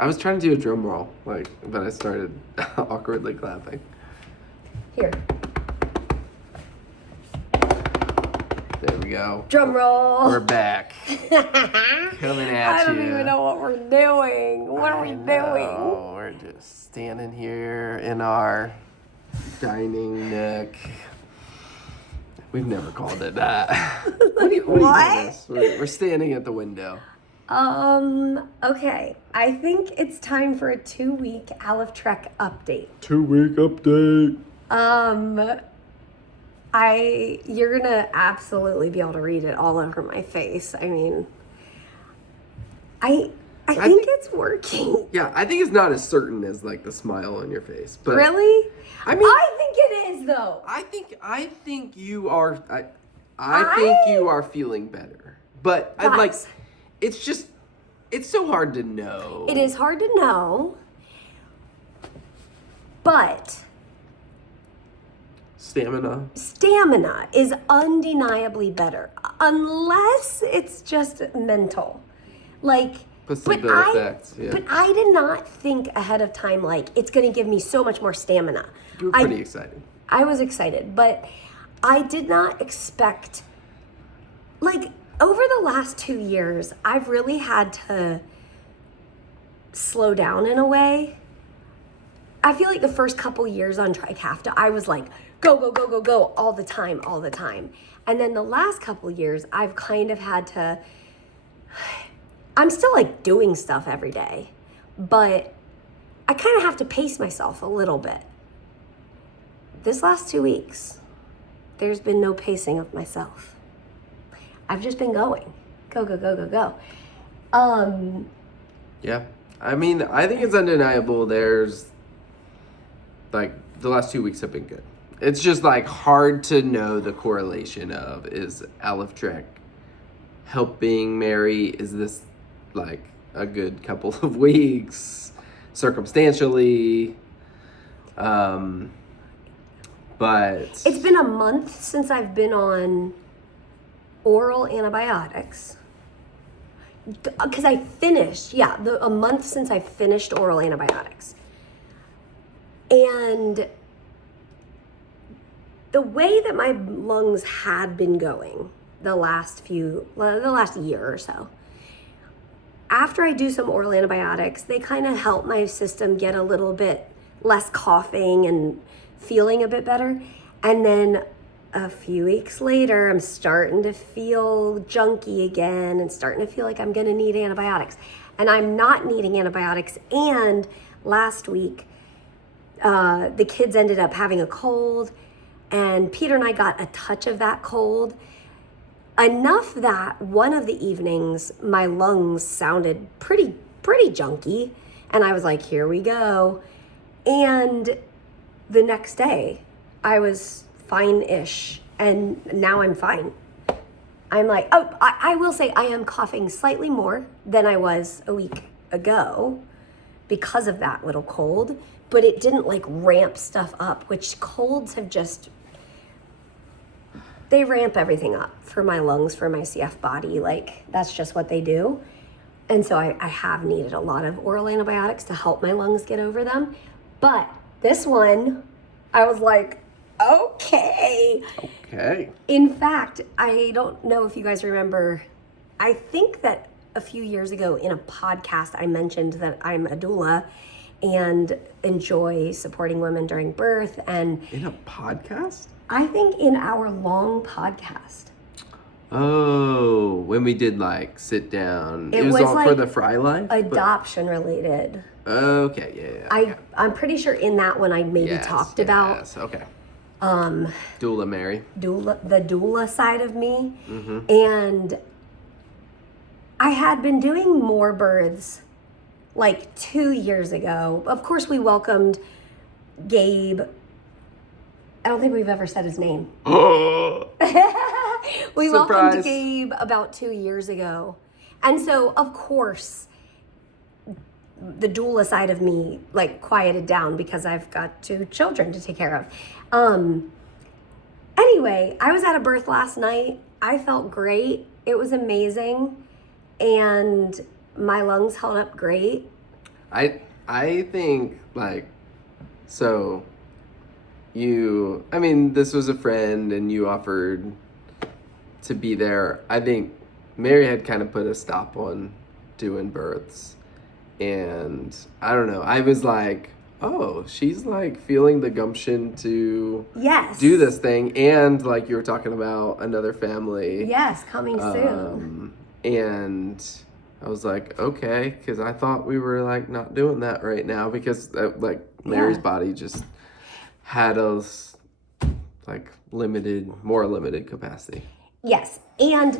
I was trying to do a drum roll, but I started awkwardly clapping. Here. There we go. Drum roll. We're back. Coming at you. I don't even know what we're doing. What are we doing? We're just standing here in our dining nook. We've never called it that. What? We're standing at the window. Okay. I think it's time for a 2-week Alyftrek update. 2-week update. You're gonna absolutely be able to read it all over my face. I mean, I think it's working. Yeah, I think it's not as certain as like the smile on your face. But Really? I mean, I think it is though. I think you are. I think you are feeling better. But I like. Guys. It's so hard to know. It is hard to know, but Stamina is undeniably better, unless it's just mental. Like, placebo effects, yeah. But I did not think ahead of time, like, it's going to give me so much more stamina. You were pretty excited. I was excited, but I did not expect, like, over the last 2 years, I've really had to slow down in a way. I feel like the first couple years on Trikafta, I was like, go, go, go, go, go, all the time. And then the last couple years, I've kind of had to, I'm still like doing stuff every day, but I kind of have to pace myself a little bit. This last 2 weeks, there's been no pacing of myself. I've just been going. Go, go, go, go, go. Yeah. I mean, I think it's undeniable there's, like, the last 2 weeks have been good. It's just, like, hard to know the correlation of, is Alyftrek helping Mary? Is this, like, a good couple of weeks circumstantially? But it's been a month since I've been on oral antibiotics. Because I finished, a month since I finished oral antibiotics. And the way that my lungs had been going the last year or so, after I do some oral antibiotics, they kind of help my system get a little bit less coughing and feeling a bit better. And then a few weeks later, I'm starting to feel junky again and starting to feel like I'm gonna need antibiotics. And I'm not needing antibiotics. And last week, the kids ended up having a cold, and Peter and I got a touch of that cold. Enough that one of the evenings, my lungs sounded pretty junky. And I was like, here we go. And the next day, I was fine-ish, and now I'm fine. I'm like, I will say I am coughing slightly more than I was a week ago because of that little cold, but it didn't like ramp stuff up, which colds have they ramp everything up for my lungs, for my CF body. Like, that's just what they do. And so I have needed a lot of oral antibiotics to help my lungs get over them. But this one, I was like, okay. In fact, I don't know if you guys remember, I think that a few years ago in a podcast, I mentioned that I'm a doula and enjoy supporting women during birth. And in a podcast? I think in our long podcast. Oh, when we did like sit down. It was all like for the Frey life? Adoption related. Okay, yeah. I'm pretty sure in that one I maybe talked about. Yes, okay. Doula Mary. The doula side of me. Mm-hmm. And I had been doing more births like 2 years ago. Of course, we welcomed Gabe. I don't think we've ever said his name. We welcomed Gabe about 2 years ago. And so, of course, the doula side of me like quieted down because I've got 2 children to take care of. Anyway, I was at a birth last night. I felt great. It was amazing. And my lungs held up great. I think like, so I mean, this was a friend and you offered to be there. I think Mary had kind of put a stop on doing births. And I don't know, I was like, oh, she's like feeling the gumption to Yes. do this thing. And like you were talking about another family. Yes, coming soon. And I was like, okay, because I thought we were like not doing that right now because like Mary's body just had a like more limited capacity. Yes, and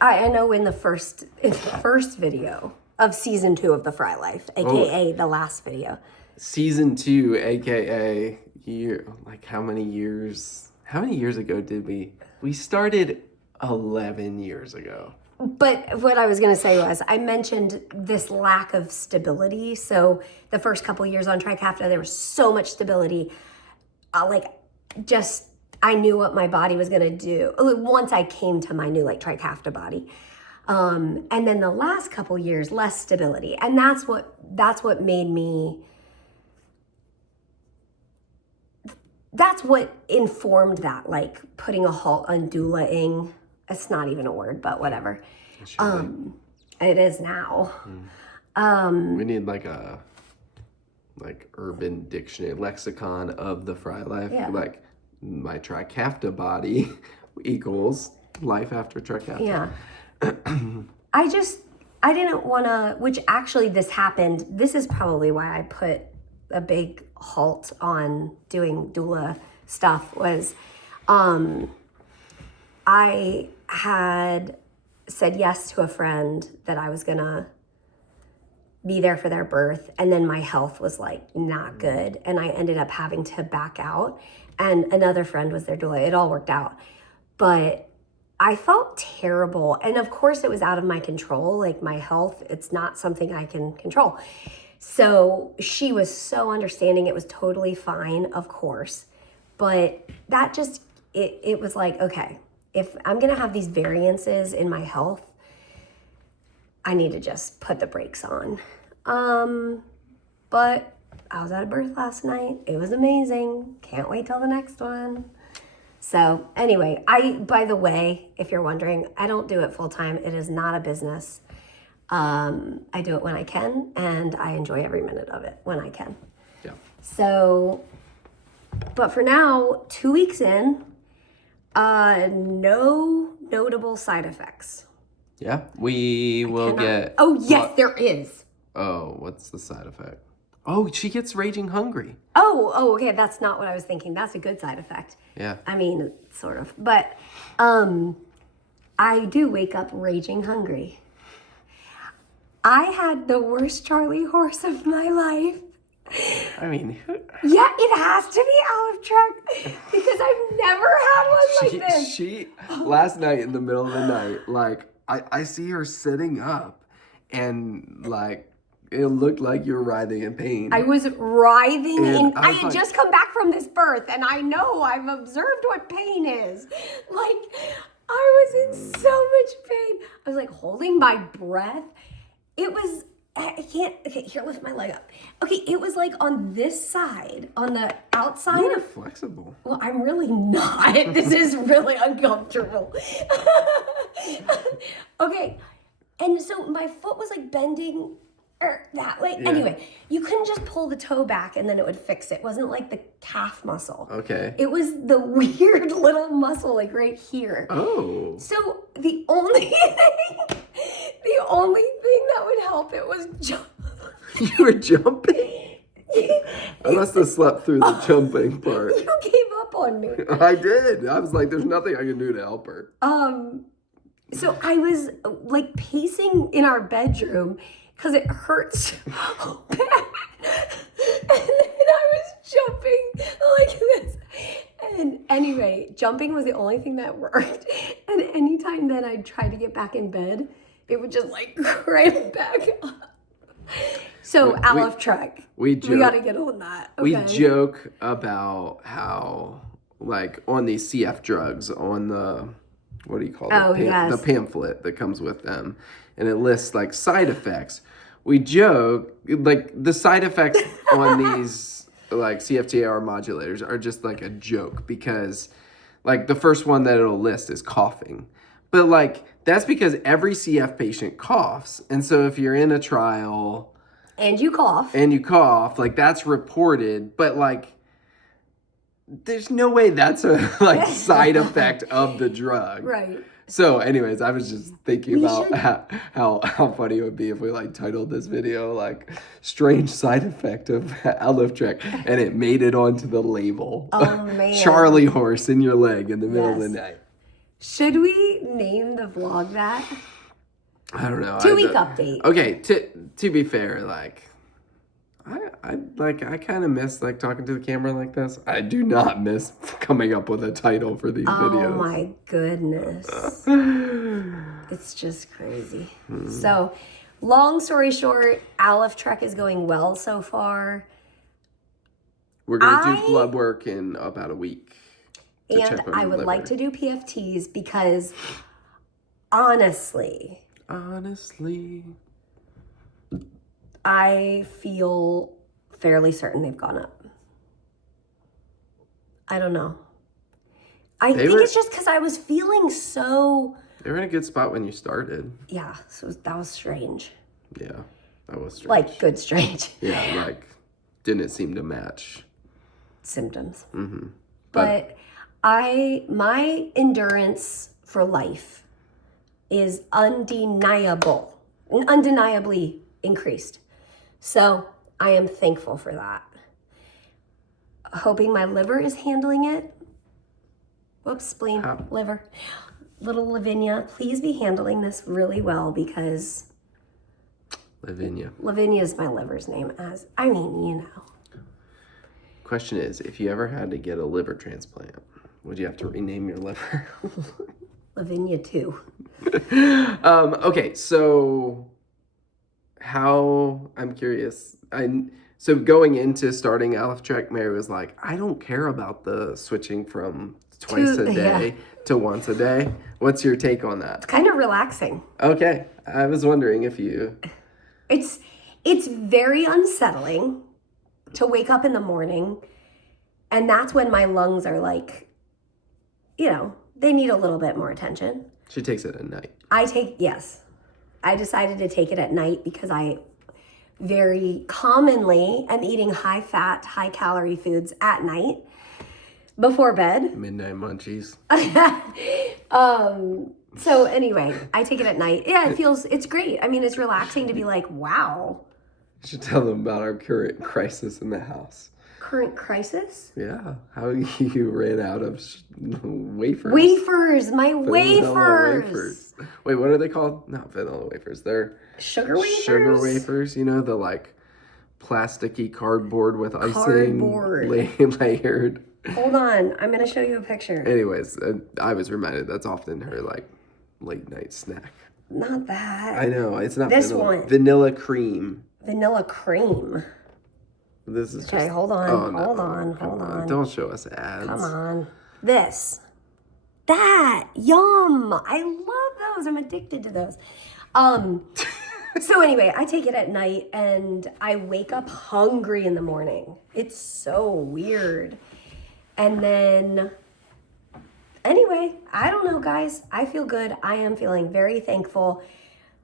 I know in the first video of season 2 of the Frey Life, aka the last video. Season 2, aka how many years ago did we started 11 years ago. But what I was going to say was, I mentioned this lack of stability. So the first couple years on Trikafta, there was so much stability. I knew what my body was going to do once I came to my new Trikafta body. And then the last couple years, less stability. And that's what made me, that's what informed that, like putting a halt on doula-ing. It's not even a word, but whatever. It is now. We need like a urban dictionary lexicon of the Frey Life. Yeah. Like my Trikafta body equals life after Trikafta. Yeah. I didn't want to, which actually this happened. This is probably why I put a big halt on doing doula stuff was, I had said yes to a friend that I was going to be there for their birth. And then my health was like not good. And I ended up having to back out. And another friend was their doula. It all worked out. But I felt terrible. And of course it was out of my control. Like my health, it's not something I can control. So she was so understanding. It was totally fine, of course. But that just, it was like, okay, if I'm going to have these variances in my health, I need to just put the brakes on. But I was at a birth last night. It was amazing. Can't wait till the next one. So anyway, by the way, if you're wondering, I don't do it full time. It is not a business. I do it when I can, and I enjoy every minute of it when I can. Yeah. So, but for now, 2 weeks in, no notable side effects. Yeah, we will get... Oh, yes, there is. Oh, what's the side effect? Oh, she gets raging hungry. Oh, okay, that's not what I was thinking. That's a good side effect. Yeah. I mean, sort of. But I do wake up raging hungry. I had the worst Charlie horse of my life. I mean... Yeah, it has to be Alyftrek because I've never had one like this. She, last night in the middle of the night, like, I see her sitting up and, like, it looked like you were writhing in pain. I was writhing I had like, just come back from this birth, and I know I've observed what pain is. Like, I was in so much pain. I was like holding my breath. It was, okay, here, lift my leg up. Okay, it was like on this side, on the outside. You're flexible. Well, I'm really not. This is really uncomfortable. Okay, and so my foot was like bending that way. Yeah. Anyway, you couldn't just pull the toe back and then it would fix it. It wasn't like the calf muscle. Okay. It was the weird little muscle like right here. Oh. So the only thing that would help it was jump. You were jumping? I must have slept through the jumping part. You gave up on me. I did. I was like, there's nothing I can do to help her. So I was like pacing in our bedroom because it hurts so bad. And then I was jumping like this. And anyway, jumping was the only thing that worked. And anytime that I'd try to get back in bed, it would just like cramp back up. So Alyftrek, we got to get on that. Okay. We joke about how, like, on these CF drugs, on the, what do you call it? Oh, yes. The pamphlet that comes with them. And it lists, like, side effects. we joke, like, the side effects on these, like, CFTR modulators are just, like, a joke because, like, the first one that it'll list is coughing. But, like, that's because every CF patient coughs. And so if you're in a trial... And you cough. Like, that's reported. But, like, there's no way that's a, like, side effect of the drug. Right. So, anyways, I was just thinking about how funny it would be if we, like, titled this video, like, strange side effect of Alyftrek, and it made it onto the label. Oh, man. Charlie horse in your leg in the middle of the night. Should we name the vlog that? I don't know. 2-week update. Okay, to be fair, like, I kind of miss, like, talking to the camera like this. I do not miss coming up with a title for these videos. Oh my goodness. It's just crazy. So, long story short, Alyftrek is going well so far. We're going to do blood work in about a week. And I would like to do PFTs because, honestly, I feel fairly certain they've gone up. I don't know. I think it's just because I was feeling so... They were in a good spot when you started. Yeah, so that was strange. Yeah, that was strange. Like, good strange. Yeah, like, didn't seem to match. Symptoms. Mm-hmm. But my endurance for life is undeniably increased. So I am thankful for that. Hoping my liver is handling it. Whoops, spleen, liver. Little Lavinia, please be handling this really well because Lavinia is my liver's name you know. Question is, if you ever had to get a liver transplant, would you have to rename your liver? Lavinia 2. Okay, so I'm curious. So going into starting Alyftrek, Mary was like, I don't care about the switching from twice a day to once a day. What's your take on that? It's kind of relaxing. Okay, I was wondering if you... It's very unsettling to wake up in the morning, and that's when my lungs are like, they need a little bit more attention. She takes it at night. Yes. I decided to take it at night because I very commonly am eating high-fat, high-calorie foods at night before bed. Midnight munchies. So anyway, I take it at night. Yeah, it's great. I mean, it's relaxing to be like, wow. You should tell them about our current crisis in the house. Current crisis? Yeah, how you ran out of wafers. My wafers. Wait, what are they called? Not vanilla wafers. They're sugar wafers. Sugar wafers. The like plasticky cardboard with icing layered. Hold on, I'm gonna show you a picture. Anyways, I was reminded that's often her like late night snack. Not that. I know it's not this vanilla. one. Vanilla cream. Vanilla cream. This is okay. Hold on. Hold on. Don't show us ads. Come on. That. Yum. I love those. I'm addicted to those. So anyway, I take it at night and I wake up hungry in the morning. It's so weird. And then, anyway, I don't know, guys. I feel good. I am feeling very thankful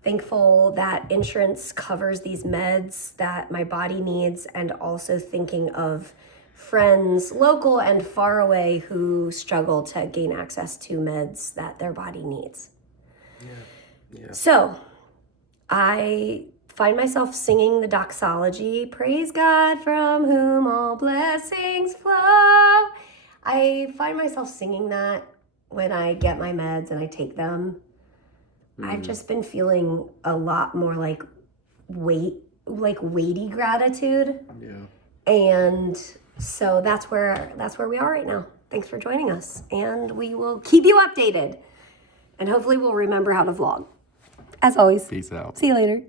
that insurance covers these meds that my body needs, and also thinking of friends, local and far away, who struggle to gain access to meds that their body needs. Yeah. So I find myself singing the doxology, praise God from whom all blessings flow. I find myself singing that when I get my meds and I take them. I've just been feeling a lot more like weighty gratitude. Yeah. And so that's where we are right now. Thanks for joining us, and we will keep you updated. And hopefully we'll remember how to vlog. As always. Peace out. See you later.